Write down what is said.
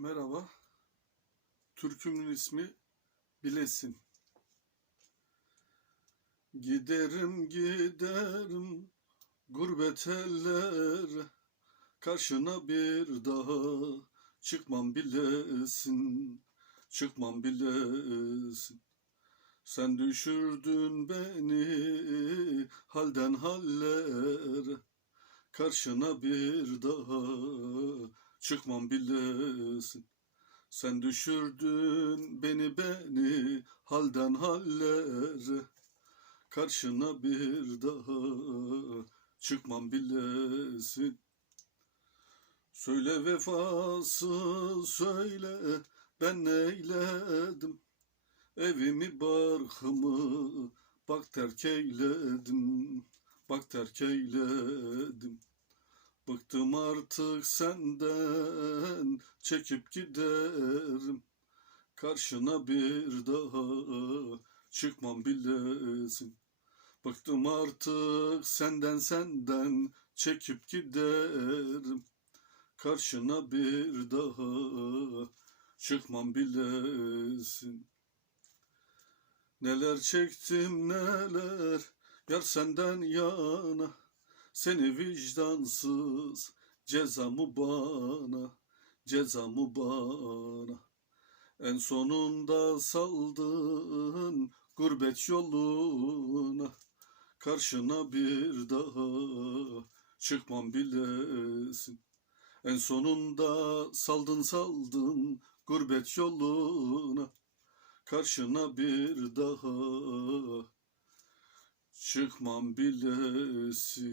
Merhaba. Türkümün ismi Bilesin. Giderim giderim gurbet ellere Karşına bir daha çıkmam bilesin Çıkmam bilesin Sen düşürdün beni halden hallere Karşına bir daha çıkmam bilesin. Sen düşürdün beni beni halden hallere. Karşına bir daha çıkmam bilesin. Söyle vefasız söyle ben neyledim. Evimi barkımı bak terk eyledim. Bak terk eyledim. Bıktım artık senden çekip giderim. Karşına bir daha çıkmam bilesin. Bıktım artık senden senden çekip giderim. Karşına bir daha çıkmam bilesin. Neler çektim neler yar senden yana. Seni vicdansız cezamı bana, cezamı bana. En sonunda saldın gurbet yoluna. Karşına bir daha çıkmam bilesin. En sonunda saldın saldın gurbet yoluna. Karşına bir daha çıkmam bilesin.